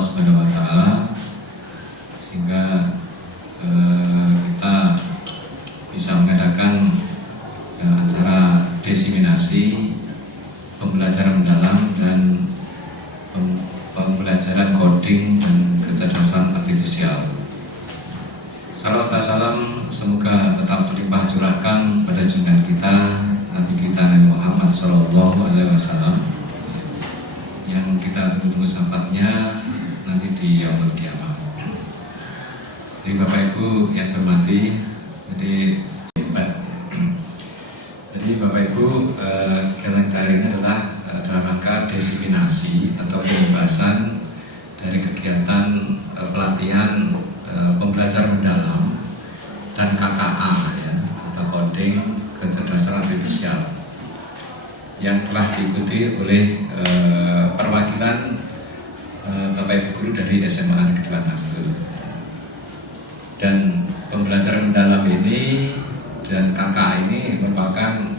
Allah Subhanahu wa Ta'ala, sehingga kita bisa mengadakan acara diseminasi pembelajaran mendalam dan pembelajaran coding dan kecerdasan artifisial. Salawat dan salam semoga tetap berlimpah curahkan pada junjungan kita Nabi kita Nabi Muhammad SAW, yang kita tunggu-tunggu syafaatnya nanti di yaumul qiyamah. Jadi Bapak Ibu yang saya hormati, jadi Bapak Ibu, kegiatan kita hari ini adalah dalam rangka diseminasi atau pembahasan dari kegiatan pelatihan pembelajaran mendalam dan KKA ya, atau coding kecerdasan artifisial, yang telah diikuti oleh perwakilan Bapak Ibu guru dari SMA Negeri 2 Tanggul. Dan pembelajaran mendalam ini dan KKA ini merupakan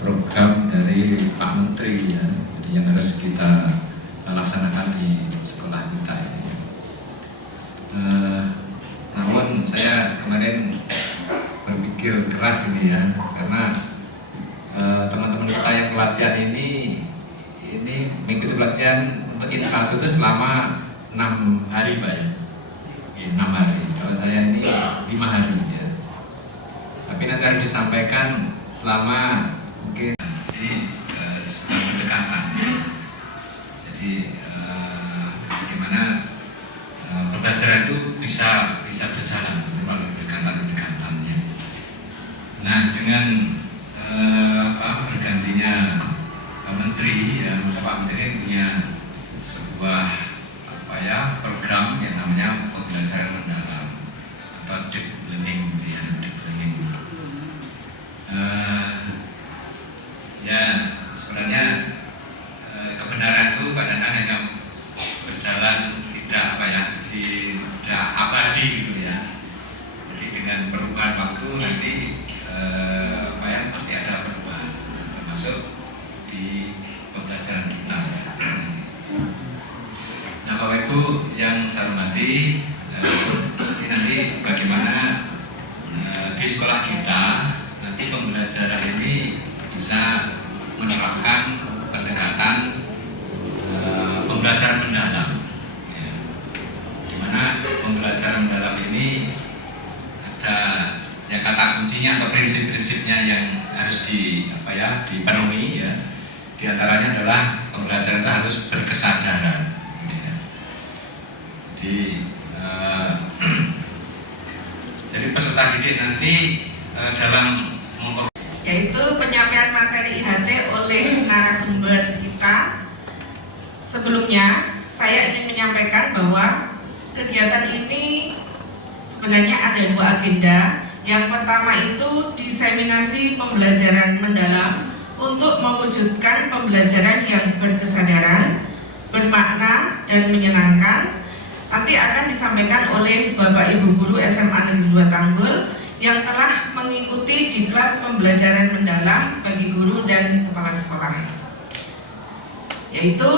program dari Pak Menteri ya, jadi yang harus kita laksanakan di sekolah kita ini. Namun saya kemarin berpikir keras ini ya, karena teman-teman kita yang pelatihan ini mengikuti pelatihan untuk instalasi itu selama 6 hari Pak ya. 6 hari, kalau saya ini 5 hari ya. Tapi nanti harus disampaikan selama mungkin ini sedang berdekatan. Jadi bagaimana pembelajaran itu bisa berjalan melalui pendekatan-pendekatannya. Nah, dengan bergantinya Pak Menteri ya, Pak Menteri punya sebuah program yang namanya pembelajaran mendalam atau deep learning ya, deep learning. Ya sebenarnya kebenaran itu kadang-kadang hanya berjalan tidak abadi gitu ya. Jadi dengan perubahan waktu nanti pasti ada perubahan, termasuk di pembelajaran kita. Nah Bapak Ibu yang saya hormati, nanti bagaimana di sekolah kita nanti pembelajaran ini bisa menerapkan pendekatan pembelajaran mendalam ya. Dimana pembelajaran mendalam ini ada ya kata kuncinya atau prinsip-prinsipnya yang harus dipenuhi ya. Di antaranya adalah pembelajaran itu harus berkesadaran ya. Jadi peserta didik nanti dalam yaitu penyampaian materi IHT oleh narasumber kita. Sebelumnya saya ingin menyampaikan bahwa kegiatan ini sebenarnya ada 2 agenda. Yang pertama itu diseminasi pembelajaran mendalam untuk mewujudkan pembelajaran yang berkesadaran, bermakna dan menyenangkan. Nanti akan disampaikan oleh Bapak Ibu Guru SMA Negeri 2 Tanggul yang telah mengikuti diklat pembelajaran mendalam bagi guru dan kepala sekolah, yaitu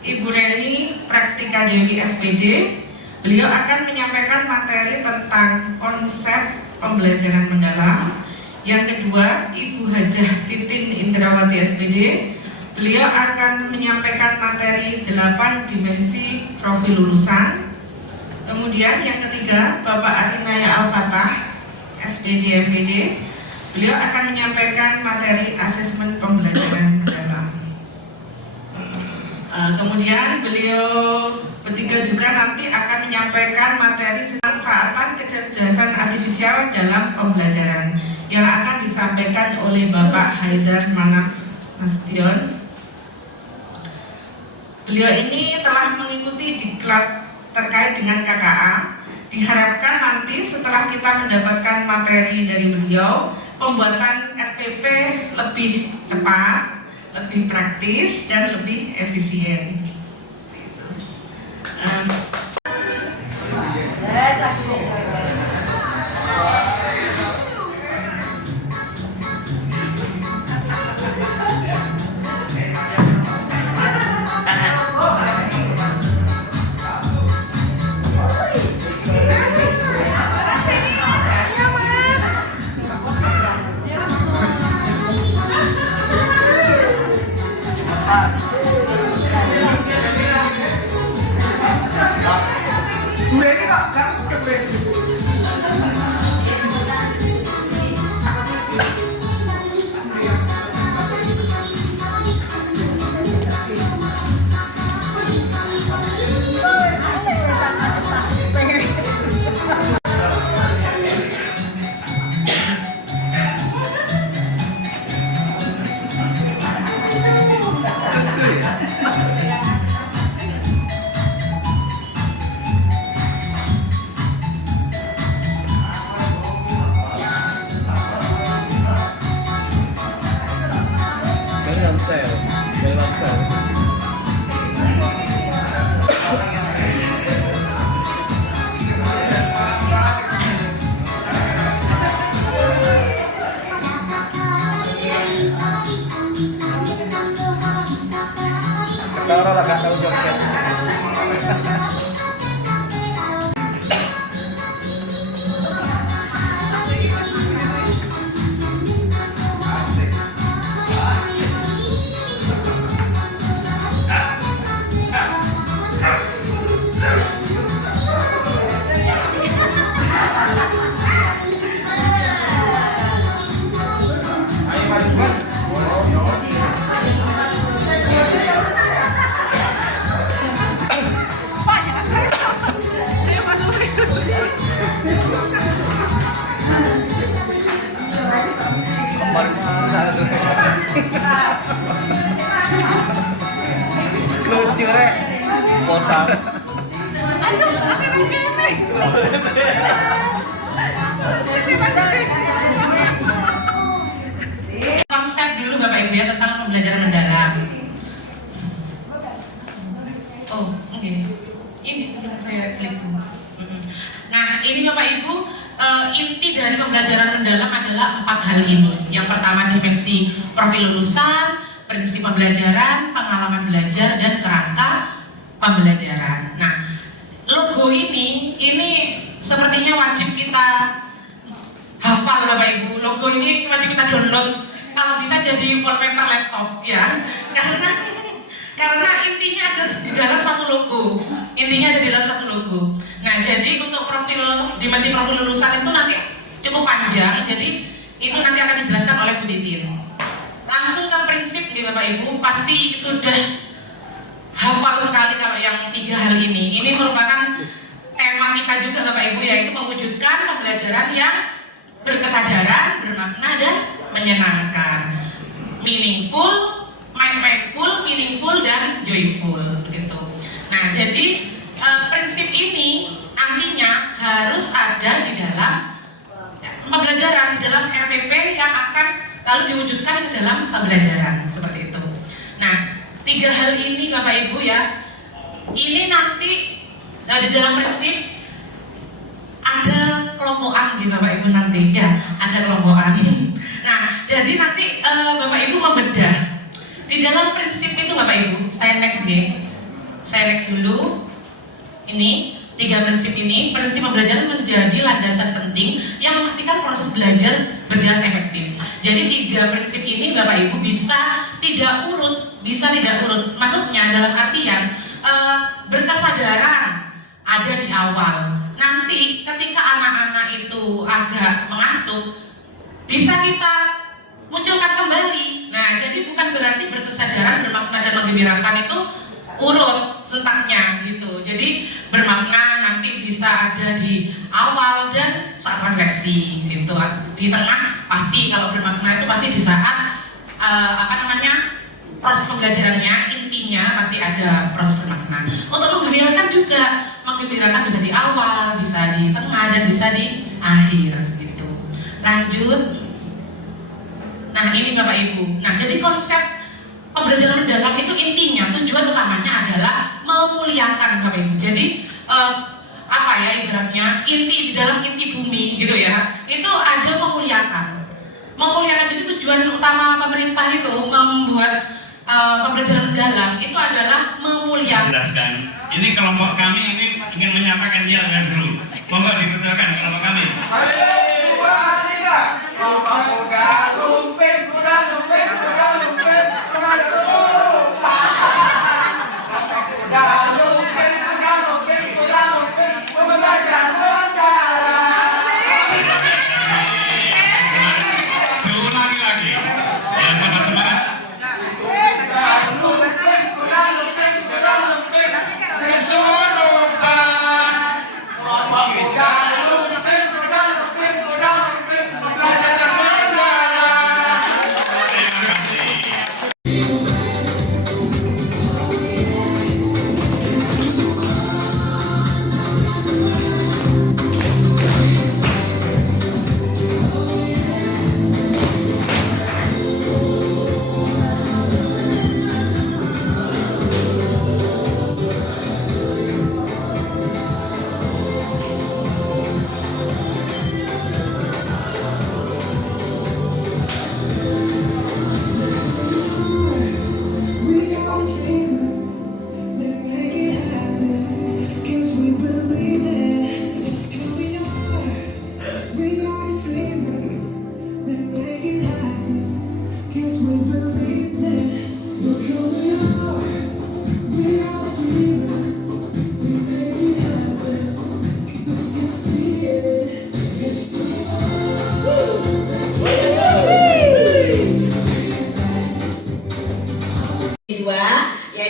Ibu Reni Praktika Dewi SPD. Beliau akan menyampaikan materi tentang konsep pembelajaran mendalam. Yang kedua, Ibu Hajah Titin Indrawati SPD. Beliau akan menyampaikan materi 8 dimensi profil lulusan. Kemudian yang ketiga, Bapak Arinaya Al-Fatah SPD MPD. Beliau akan menyampaikan materi asesmen pembelajaran mendalam. Kemudian beliau bertiga juga nanti akan menyampaikan materi manfaatan kecerdasan artifisial dalam pembelajaran yang akan disampaikan oleh Bapak Haidar Manaf Nasution. Beliau ini telah mengikuti diklat terkait dengan KKA. Diharapkan nanti setelah kita mendapatkan materi dari beliau, pembuatan RPP lebih cepat, lebih praktis, dan lebih efisien. Gue ini kok gak gue. Orang lah gak tahu joget. Lucu rek, bosan. Konsep dulu Bapak Ibu ya tentang pembelajaran mendalam. Oh, oke. Ini saya klik. Nah, ini Bapak Ibu, inti dari pembelajaran mendalam adalah 4 hal ini. Yang pertama dimensi profil lulusan, prinsip pembelajaran, pengalaman belajar, dan kerangka pembelajaran. Nah, logo ini sepertinya wajib kita hafal Bapak Ibu. Logo ini wajib kita download. Kalau bisa jadi wallpaper laptop ya, karena intinya ada di dalam satu logo. Intinya ada di dalam satu logo. Nah, jadi untuk dimensi profil lulusan itu nanti cukup panjang. Jadi itu nanti akan dijelaskan oleh Bu Titin. Langsung ke prinsip nih Bapak Ibu, pasti sudah hafal sekali kalau yang 3 hal ini. Ini merupakan tema kita juga Bapak Ibu, yaitu mewujudkan pembelajaran yang berkesadaran, bermakna, dan menyenangkan. Meaningful, mindful, meaningful, dan joyful gitu. Nah, jadi prinsip ini nantinya harus ada di dalam pembelajaran, di dalam RPP yang akan lalu diwujudkan ke dalam pembelajaran seperti itu. Nah, 3 hal ini Bapak Ibu ya, ini nanti di dalam prinsip ada kelompokan di Bapak Ibu nanti ya, ada kelompokan. Nah, jadi nanti Bapak Ibu membedah di dalam prinsip itu Bapak Ibu. Saya next nih, saya next dulu. Ini 3 prinsip ini, prinsip pembelajaran menjadi landasan penting yang memastikan proses belajar berjalan efektif. Jadi 3 prinsip ini Bapak Ibu bisa tidak urut, maksudnya dalam artian berkesadaran ada di awal. Nanti ketika anak-anak itu agak mengantuk, bisa kita munculkan kembali. Nah, jadi bukan berarti berkesadaran, bermakna, dan menggembirakan itu urut letaknya gitu. Jadi bermakna nanti bisa ada di awal dan saat refleksi gitu. Di tengah pasti, kalau bermakna itu pasti di saat proses pembelajarannya, intinya pasti ada proses bermakna. Untuk menggembirakan juga, menggembirakan bisa di awal, bisa di tengah, dan bisa di akhir gitu. Lanjut. Nah, ini Bapak Ibu. Nah, jadi konsep pembelajaran mendalam itu intinya, tujuan utamanya adalah memuliakan Bapak Ibu. Jadi ibaratnya inti di dalam inti bumi gitu ya, itu ada memuliakan. Memuliakan, jadi tujuan utama pemerintah itu membuat pembelajaran mendalam itu adalah memuliakan. Jelaskan. Ini kelompok kami ini ingin menyampaikan dia dengan dulu. Monggo dipersilakan kelompok kami.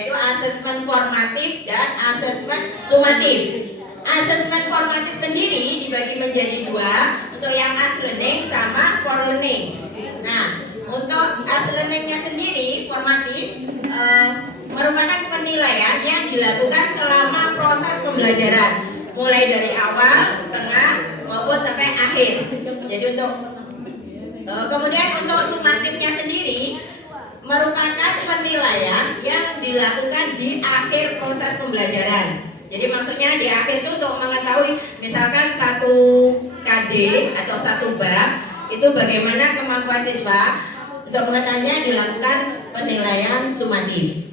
yaitu asesmen formatif dan asesmen sumatif. Asesmen formatif sendiri dibagi menjadi dua, untuk yang as learning sama for learning. Nah, untuk as learningnya sendiri formatif merupakan penilaian yang dilakukan selama proses pembelajaran, mulai dari awal, tengah maupun sampai akhir. Jadi untuk kemudian untuk sumatifnya sendiri merupakan penilaian yang dilakukan di akhir proses pembelajaran. Jadi maksudnya di akhir itu untuk mengetahui misalkan satu KD atau satu bab itu bagaimana kemampuan siswa, untuk mengetahuinya dilakukan penilaian sumatif.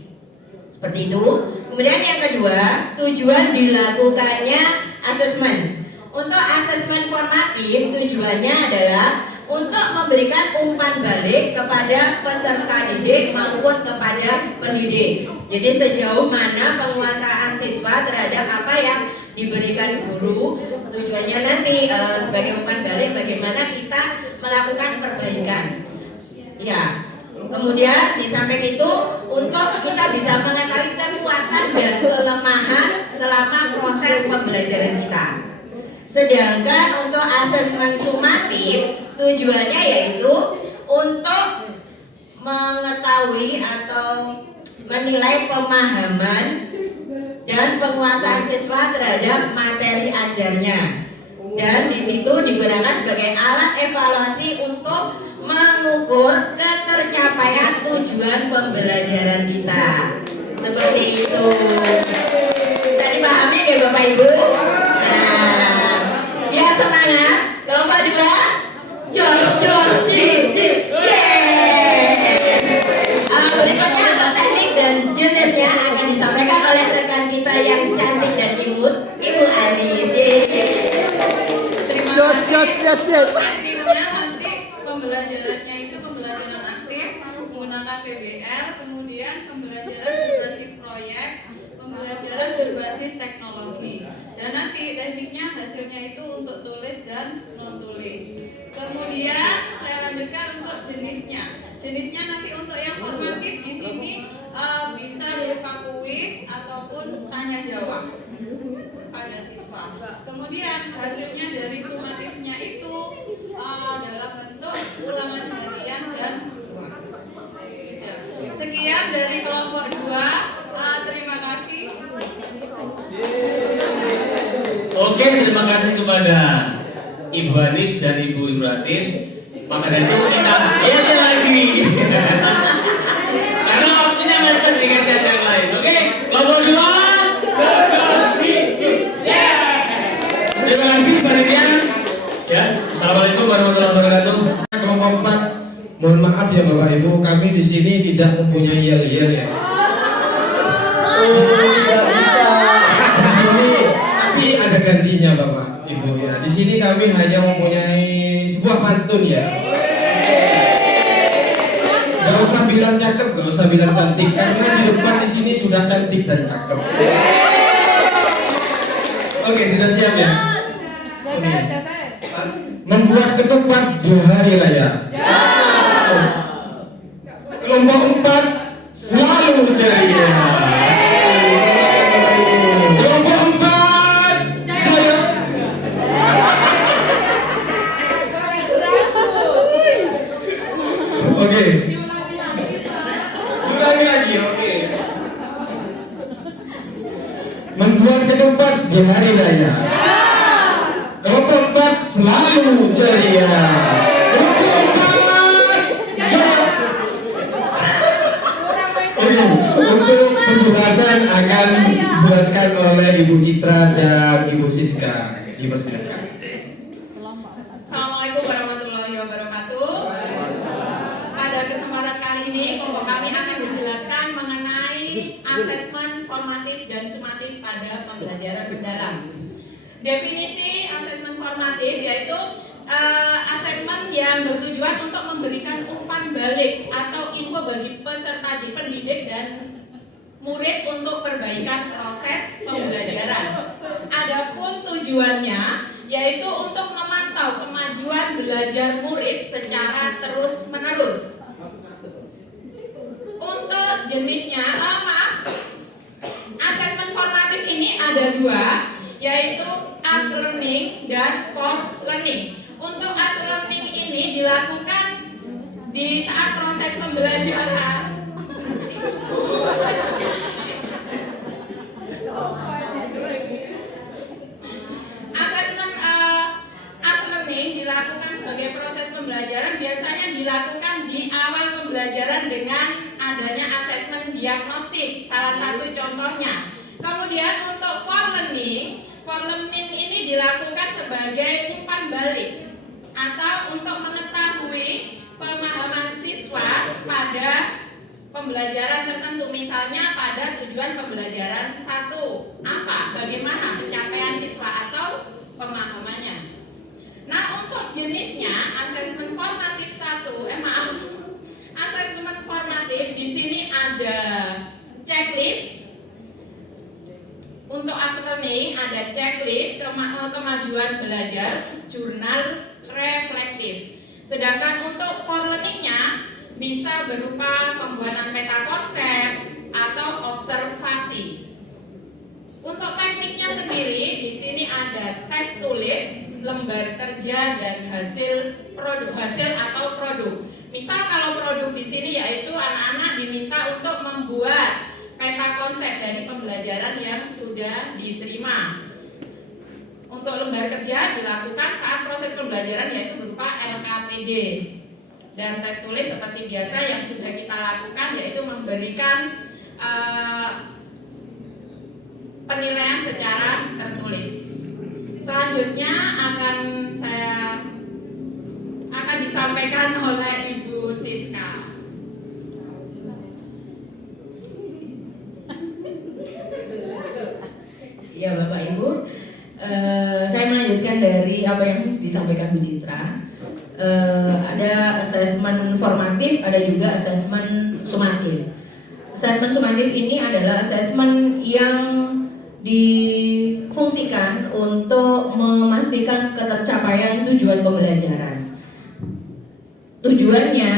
Seperti itu. Kemudian yang kedua, tujuan dilakukannya asesmen. Untuk asesmen formatif tujuannya adalah untuk memberikan umpan balik kepada peserta didik maupun kepada pendidik. Jadi sejauh mana penguasaan siswa terhadap apa yang diberikan guru, tujuannya nanti sebagai umpan balik bagaimana kita melakukan perbaikan. Ya, kemudian di samping itu untuk kita bisa mengetahui kekuatan dan kelemahan selama proses pembelajaran kita. Sedangkan untuk asesmen sumatif tujuannya yaitu untuk mengetahui atau menilai pemahaman dan penguasaan siswa terhadap materi ajarnya. Dan di situ digunakan sebagai alat evaluasi untuk mengukur ketercapaian tujuan pembelajaran kita. Seperti itu. Bisa dipahami ya Bapak Ibu? Nah, biar semangat. Kelompok 2, jos, berikutnya untuk teknik dan jenisnya akan disampaikan oleh rekan kita yang cantik dan imut, Ibu Anis. Jos. Nanti pembelajarannya itu pembelajaran aktif menggunakan PBL, kemudian pembelajaran berbasis proyek, pembelajaran berbasis teknologi. Dan nanti tekniknya hasilnya itu untuk tulis dan non tulis. Kemudian saya lanjutkan untuk jenisnya. Jenisnya nanti untuk yang formatif di sini bisa berupa kuis ataupun tanya jawab pada siswa. Kemudian hasilnya dari sumatifnya itu dalam bentuk ulangan harian dan kuis. Sekian dari kelompok 2. Terima kasih. Oke, terima kasih kepada Ibu Anis dan Ibu Ibratis. Maka dari itu kita lihat lagi. Karena waktunya mereka dikasih aja yang lain. Oke, kelompok 2. Terima kasih panitia. Ya, assalamualaikum warahmatullahi wabarakatuh. Kelompok 4, mohon maaf ya Bapak Ibu, kami di sini tidak mempunyai yel-yel ya. Tidak bisa. Tapi ada gantinya Bapak Ibu ya. Di sini kami hanya mempunyai sebuah pantun ya. Gak usah bilang cakep, gak usah bilang cantik, karena di depan di sini sudah cantik dan cakep. Oke, sudah siap ya? Oke. Membuat ketupat di hari raya. Kelompok 4 selalu ceria. Kelompok 4 jaya. Oke. Ulangi lagi, oke. Membuat ketupat di hari raya. Kelompok 4 selalu ceria. Kelompok 4 jaya. Oke, untuk penjelasan akan dijelaskan oleh Ibu Citra dan Ibu Siska. Dipersilakan. Assalamualaikum warahmatullahi wabarakatuh. Pada kesempatan kali ini kelompok kami akan menjelaskan mengenai asesmen formatif dan sumatif pada pembelajaran mendalam. Definisi asesmen formatif yaitu asesmen yang bertujuan untuk memberikan umpan balik atau info bagi peserta pendidik dan murid untuk perbaikan proses pembelajaran. Adapun tujuannya yaitu untuk memantau kemajuan belajar murid secara terus-menerus. Untuk jenisnya, dua, yaitu as learning dan for learning. Untuk as learning ini dilakukan di saat proses pembelajaran. As learning dilakukan sebagai proses pembelajaran, biasanya dilakukan di awal pembelajaran dengan adanya asesmen diagnostik, salah satu contohnya. Kemudian untuk for learning ini dilakukan sebagai umpan balik atau untuk mengetahui pemahaman siswa pada pembelajaran tertentu. Misalnya pada tujuan pembelajaran 1, apa, bagaimana pencapaian siswa atau pemahamannya. Nah, untuk jenisnya asesmen formatif 1, asesmen formatif di sini ada checklist. Untuk as learning ada checklist, kemajuan belajar, jurnal reflektif. Sedangkan untuk for learning-nya bisa berupa pembuatan peta konsep atau observasi. Untuk tekniknya sendiri di sini ada tes tulis, lembar kerja, dan hasil atau produk. Misal kalau produk di sini yaitu anak-anak diminta untuk membuat peta konsep dari pembelajaran yang sudah diterima. Untuk lembar kerja dilakukan saat proses pembelajaran yaitu berupa LKPD. Dan tes tulis seperti biasa yang sudah kita lakukan yaitu memberikan penilaian secara tertulis. Selanjutnya akan disampaikan oleh Ibu Siska. Ya Bapak Ibu, saya melanjutkan dari apa yang disampaikan Bu Citra. Ada asesmen formatif, ada juga asesmen sumatif. Asesmen sumatif ini adalah asesmen yang difungsikan untuk memastikan ketercapaian tujuan pembelajaran. Tujuannya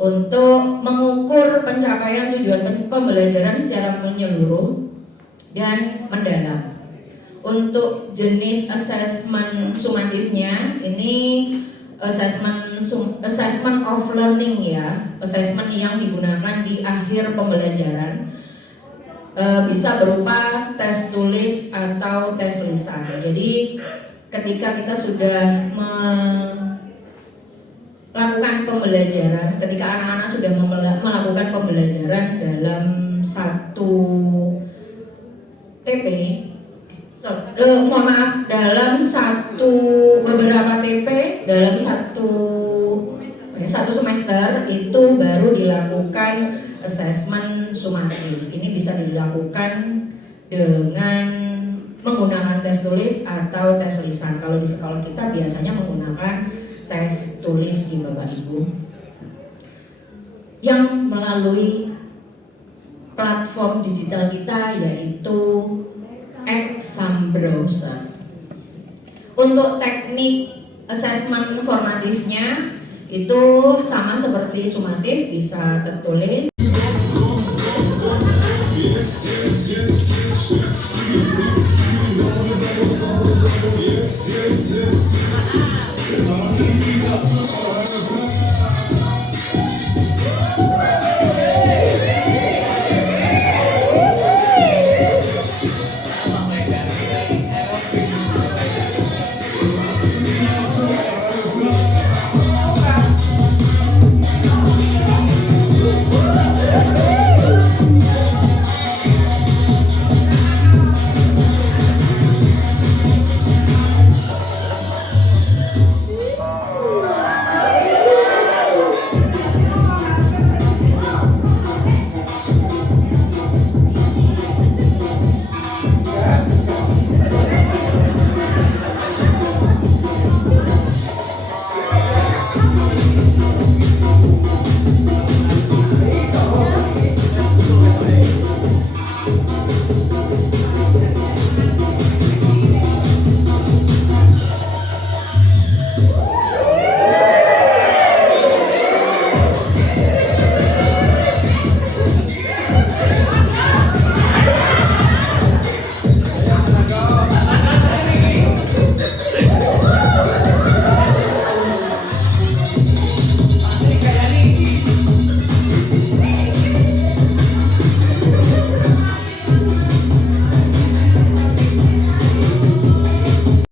untuk mengukur pencapaian tujuan pembelajaran secara menyeluruh dan mendalam. Untuk jenis asesmen sumatifnya ini assessment of learning ya, assessment yang digunakan di akhir pembelajaran, bisa berupa tes tulis atau tes lisan. Jadi ketika kita sudah melakukan pembelajaran, ketika anak-anak sudah melakukan pembelajaran dalam satu TP, dalam beberapa TP dalam satu semester itu baru dilakukan asesmen sumatif. Ini bisa dilakukan dengan menggunakan tes tulis atau tes lisan. Kalau di sekolah kita biasanya menggunakan tes tulis di Bapak Ibu yang melalui platform digital kita yaitu Exam Browser. Untuk teknik asesmen formatifnya itu sama seperti sumatif, bisa tertulis.